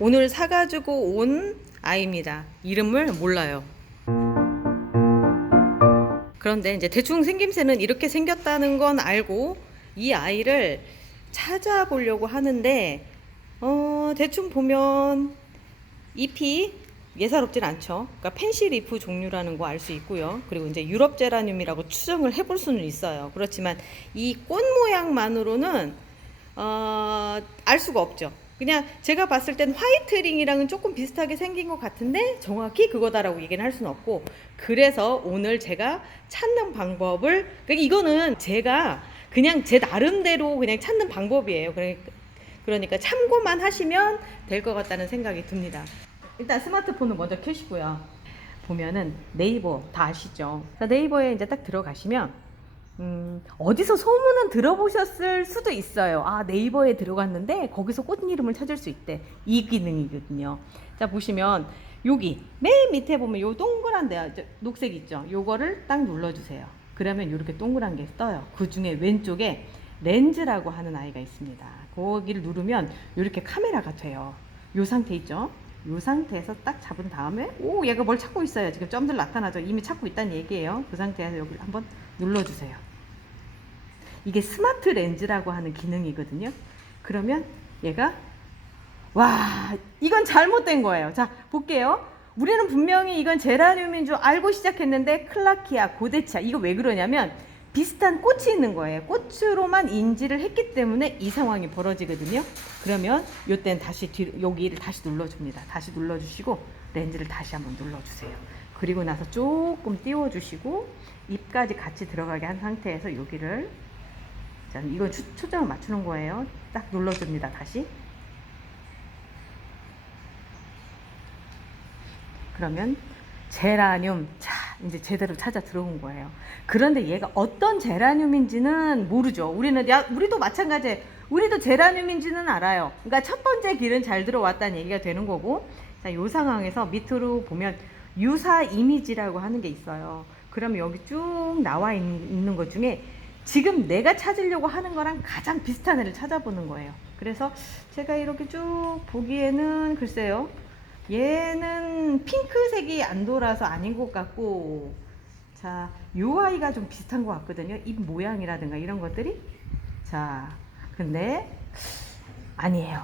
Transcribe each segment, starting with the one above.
오늘 사가지고 온 아이입니다. 이름을 몰라요. 그런데 이제 대충 생김새는 이렇게 생겼다는 건 알고 이 아이를 찾아보려고 하는데 대충 보면 잎이 예사롭진 않죠. 그러니까 펜시 리프 종류라는 거 알 수 있고요. 그리고 이제 유럽 제라늄이라고 추정을 해볼 수는 있어요. 그렇지만 이 꽃 모양만으로는 알 수가 없죠. 그냥 제가 봤을 땐 화이트링이랑은 조금 비슷하게 생긴 것 같은데 정확히 그거다라고 얘기는 할 수는 없고, 그래서 오늘 제가 찾는 방법을, 그러니까 이거는 제가 그냥 제 나름대로 그냥 찾는 방법이에요. 그러니까 참고만 하시면 될 것 같다는 생각이 듭니다. 일단 스마트폰을 먼저 켜시고요. 보면은 네이버 다 아시죠? 네이버에 이제 딱 들어가시면 어디서 소문은 들어보셨을 수도 있어요. 아, 네이버에 들어갔는데 거기서 꽃 이름을 찾을 수 있대. 이 기능이거든요. 자, 보시면 여기 맨 밑에 보면 요 동그란 데 녹색 있죠? 요거를 딱 눌러주세요. 그러면 이렇게 동그란 게 떠요. 그 중에 왼쪽에 렌즈라고 하는 아이가 있습니다. 거기를 누르면 이렇게 카메라가 돼요. 요 상태 있죠? 요 상태에서 딱 잡은 다음에, 오, 얘가 뭘 찾고 있어요. 지금 점들 나타나죠? 이미 찾고 있다는 얘기예요. 그 상태에서 여기 한번 눌러주세요. 이게 스마트 렌즈라고 하는 기능이거든요. 그러면 얘가, 와, 이건 잘못된 거예요. 자, 볼게요. 우리는 분명히 이건 제라늄인 줄 알고 시작했는데 클라키아, 고데치아, 이거 왜 그러냐면 비슷한 꽃이 있는 거예요. 꽃으로만 인지를 했기 때문에 이 상황이 벌어지거든요. 그러면 요땐 다시 여기를 다시 눌러줍니다. 다시 눌러주시고 렌즈를 다시 한번 눌러주세요. 그리고 나서 조금 띄워주시고 잎까지 같이 들어가게 한 상태에서 여기를, 자, 이건 초점을 맞추는 거예요. 딱 눌러줍니다. 다시. 그러면 제라늄, 자, 이제 제대로 찾아 들어온 거예요. 그런데 얘가 어떤 제라늄인지는 모르죠. 우리도 마찬가지예요. 우리도 제라늄인지는 알아요. 그러니까 첫 번째 길은 잘 들어왔다는 얘기가 되는 거고, 자, 요 상황에서 밑으로 보면 유사 이미지라고 하는 게 있어요. 그러면 여기 쭉 나와 있는 것 중에 지금 내가 찾으려고 하는 거랑 가장 비슷한 애를 찾아보는 거예요. 그래서 제가 이렇게 쭉 보기에는 글쎄요, 얘는 핑크색이 안 돌아서 아닌 것 같고, 자, 요 아이가 좀 비슷한 것 같거든요. 잎 모양이라든가 이런 것들이. 자, 근데 아니에요.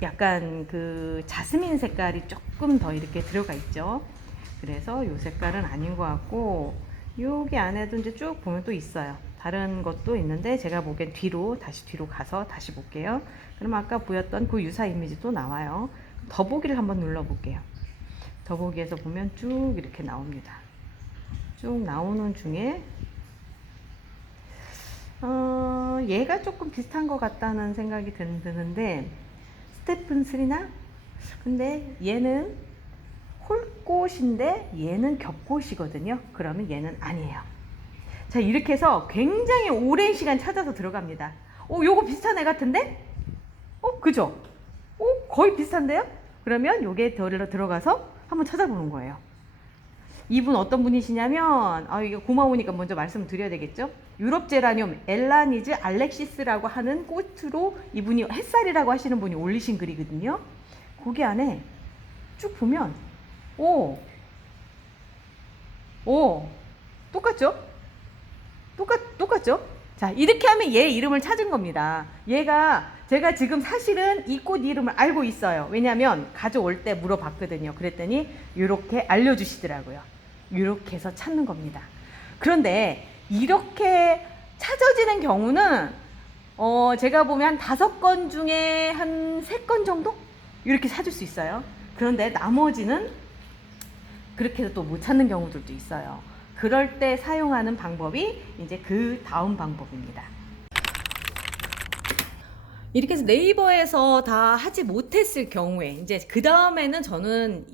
약간 그 자스민 색깔이 조금 더 이렇게 들어가 있죠. 그래서 요 색깔은 아닌 것 같고, 여기 안에도 이제 쭉 보면 또 있어요. 다른 것도 있는데 제가 보기엔 다시 뒤로 가서 다시 볼게요. 그럼 아까 보였던 그 유사 이미지 또 나와요. 더보기를 한번 눌러볼게요. 더보기에서 보면 쭉 이렇게 나옵니다. 쭉 나오는 중에 얘가 조금 비슷한 것 같다는 생각이 드는데, 스테픈 스리나? 근데 얘는 홀꽃인데 얘는 겹꽃이거든요. 그러면 얘는 아니에요. 자, 이렇게 해서 굉장히 오랜 시간 찾아서 들어갑니다. 요거 비슷한 애 같은데? 그죠? 거의 비슷한데요? 그러면 요게 들어가서 한번 찾아보는 거예요. 이분 어떤 분이시냐면, 이거 고마우니까 먼저 말씀을 드려야 되겠죠? 유럽 제라늄 엘라니즈 알렉시스라고 하는 꽃으로 이분이 햇살이라고 하시는 분이 올리신 글이거든요. 거기 안에 쭉 보면, 똑같죠? 똑같죠? 자, 이렇게 하면 얘 이름을 찾은 겁니다. 얘가, 제가 지금 사실은 이 꽃 이름을 알고 있어요. 왜냐면 가져올 때 물어봤거든요. 그랬더니 이렇게 알려주시더라고요. 이렇게 해서 찾는 겁니다. 그런데 이렇게 찾아지는 경우는 제가 보면 한 5건 중에 한 3건 정도? 이렇게 찾을 수 있어요. 그런데 나머지는 그렇게 해서 또 못 찾는 경우들도 있어요. 그럴 때 사용하는 방법이 이제 그 다음 방법입니다. 이렇게 해서 네이버에서 다 하지 못했을 경우에 이제 그 다음에는 저는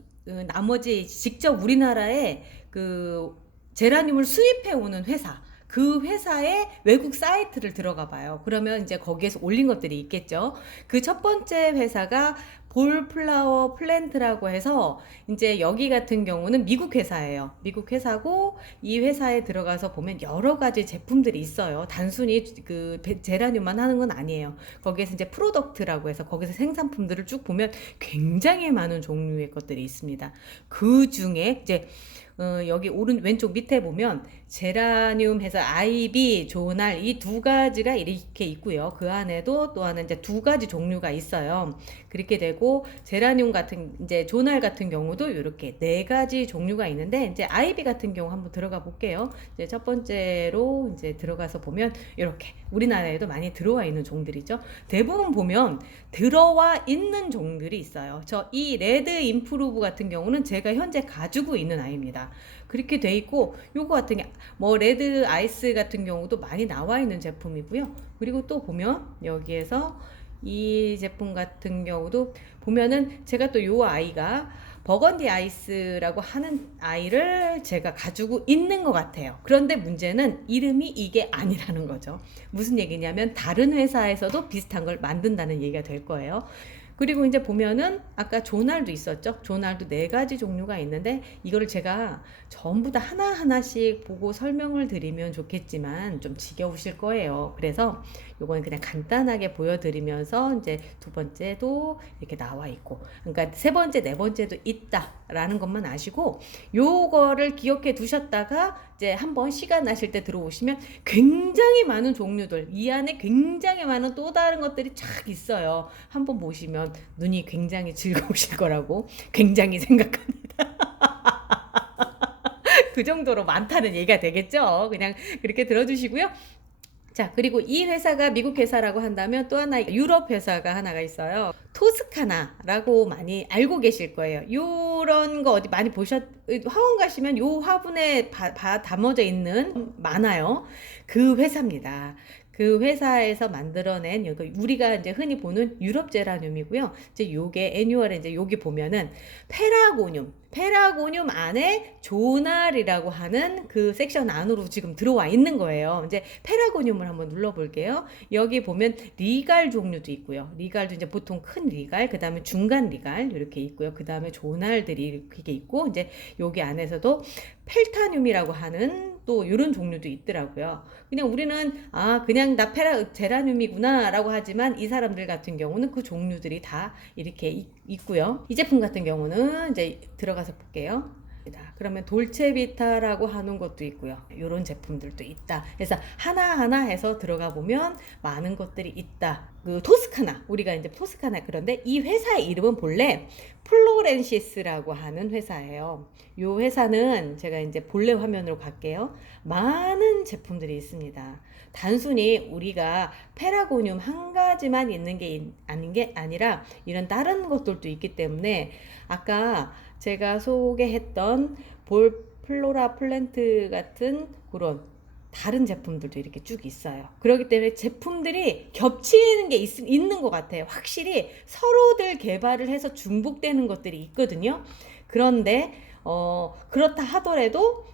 나머지 직접 우리나라에 그 제라늄을 수입해 오는 회사, 그 회사의 외국 사이트를 들어가 봐요. 그러면 이제 거기에서 올린 것들이 있겠죠. 그 첫 번째 회사가 볼 플라워 플랜트라고 해서 이제 여기 같은 경우는 미국 회사예요. 미국 회사고 이 회사에 들어가서 보면 여러 가지 제품들이 있어요. 단순히 그 제라늄만 하는 건 아니에요. 거기에서 이제 프로덕트라고 해서 거기서 생산품들을 쭉 보면 굉장히 많은 종류의 것들이 있습니다. 그 중에 이제 여기 왼쪽 밑에 보면 제라늄 해서 아이비, 조날 이 두 가지가 이렇게 있고요. 그 안에도 또 하나 이제 두 가지 종류가 있어요. 그렇게 되고 제라늄 같은 이제 조날 같은 경우도 이렇게 네 가지 종류가 있는데 이제 아이비 같은 경우 한번 들어가 볼게요. 이제 첫 번째로 이제 들어가서 보면 이렇게 우리나라에도 많이 들어와 있는 종들이죠. 대부분 보면 들어와 있는 종들이 있어요. 이 레드 임프루브 같은 경우는 제가 현재 가지고 있는 아이입니다. 그렇게 돼 있고 요거 같은 게 뭐 레드 아이스 같은 경우도 많이 나와 있는 제품이고요. 그리고 또 보면 여기에서 이 제품 같은 경우도 보면은 제가 또 요 아이가 버건디 아이스라고 하는 아이를 제가 가지고 있는 것 같아요. 그런데 문제는 이름이 이게 아니라는 거죠. 무슨 얘기냐면 다른 회사에서도 비슷한 걸 만든다는 얘기가 될 거예요. 그리고 이제 보면은 아까 조날도 있었죠. 조날도 네 가지 종류가 있는데 이거를 제가 전부 다 하나하나씩 보고 설명을 드리면 좋겠지만 좀 지겨우실 거예요. 그래서 요거는 그냥 간단하게 보여드리면서 이제 두 번째도 이렇게 나와 있고, 그러니까 세 번째, 네 번째도 있다라는 것만 아시고 요거를 기억해 두셨다가 이제 한번 시간 나실 때 들어오시면 굉장히 많은 종류들, 이 안에 굉장히 많은 또 다른 것들이 쫙 있어요. 한번 보시면 눈이 굉장히 즐거우실 거라고 굉장히 생각합니다. 그 정도로 많다는 얘기가 되겠죠. 그냥 그렇게 들어주시고요. 자, 그리고 이 회사가 미국 회사라고 한다면 또 하나 유럽 회사가 하나가 있어요. 토스카나라고 많이 알고 계실 거예요. 요런 거 어디 많이 화원 가시면 요 화분에 담아져 있는 많아요. 그 회사입니다. 그 회사에서 만들어낸 우리가 이제 흔히 보는 유럽 제라늄이고요. 이제 요게 애뉴얼에 이제 여기 보면은 페라고늄 안에 조날이라고 하는 그 섹션 안으로 지금 들어와 있는 거예요. 이제 페라고늄을 한번 눌러볼게요. 여기 보면 리갈 종류도 있고요. 리갈도 이제 보통 큰 리갈, 그 다음에 중간 리갈 이렇게 있고요. 그 다음에 조날들이 이렇게 있고, 이제 여기 안에서도 펠타늄이라고 하는 또 이런 종류도 있더라고요. 그냥 우리는 그냥 나 제라늄이구나 라고 하지만 이 사람들 같은 경우는 그 종류들이 다 이렇게 있고요. 이 제품 같은 경우는 이제 들어가서 볼게요. 그러면 돌체비타라고 하는 것도 있고요. 이런 제품들도 있다. 그래서 하나하나 해서 들어가 보면 많은 것들이 있다. 그 토스카나, 우리가 이제 토스카나, 그런데 이 회사의 이름은 본래 플로렌시스라고 하는 회사예요. 이 회사는 제가 이제 본래 화면으로 갈게요. 많은 제품들이 있습니다. 단순히 우리가 페라고늄 한 가지만 있는 게 아닌 게 아니라 이런 다른 것들도 있기 때문에 아까 제가 소개했던 볼 플로라 플랜트 같은 그런 다른 제품들도 이렇게 쭉 있어요. 그렇기 때문에 제품들이 겹치는 게 있는 것 같아요. 확실히 서로들 개발을 해서 중복되는 것들이 있거든요. 그런데 그렇다 하더라도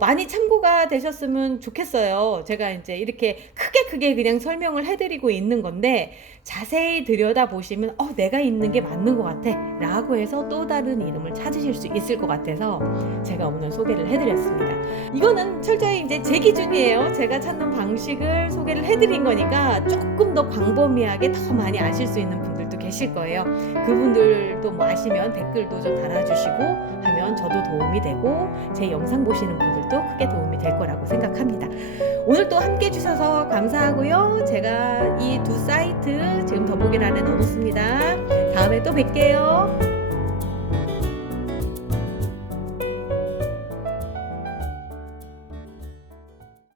많이 참고가 되셨으면 좋겠어요. 제가 이제 이렇게 크게 그냥 설명을 해드리고 있는 건데 자세히 들여다보시면 내가 있는 게 맞는 것 같아 라고 해서 또 다른 이름을 찾으실 수 있을 것 같아서 제가 오늘 소개를 해드렸습니다. 이거는 철저히 이제 제 기준이에요. 제가 찾는 방식을 소개를 해드린 거니까 조금 더 광범위하게 더 많이 아실 수 있는 분들도 계실 거예요. 그분들도 뭐 아시면 댓글도 좀 달아주시고 하면 저도 도움이 되고 제 영상 보시는 분들도 크게 도움이 될 거라고 생각합니다. 오늘 또 함께 해주셔서 감사하고요. 제가 이 두 사이트 지금 더보기란에 넣어놓습니다. 다음에 또 뵐게요.